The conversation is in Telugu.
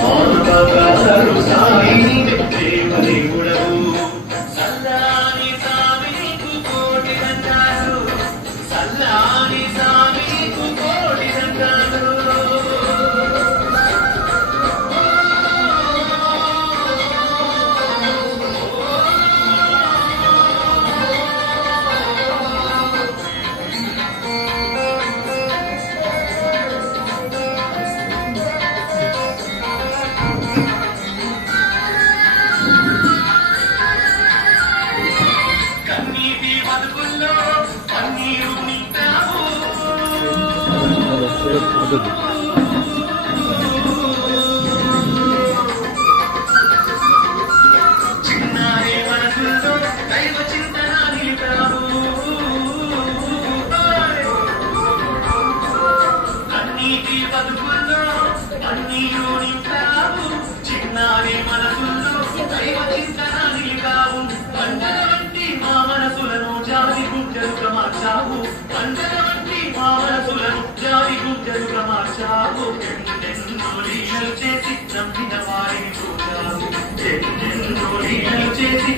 ಮಾನವ അത്. చేసి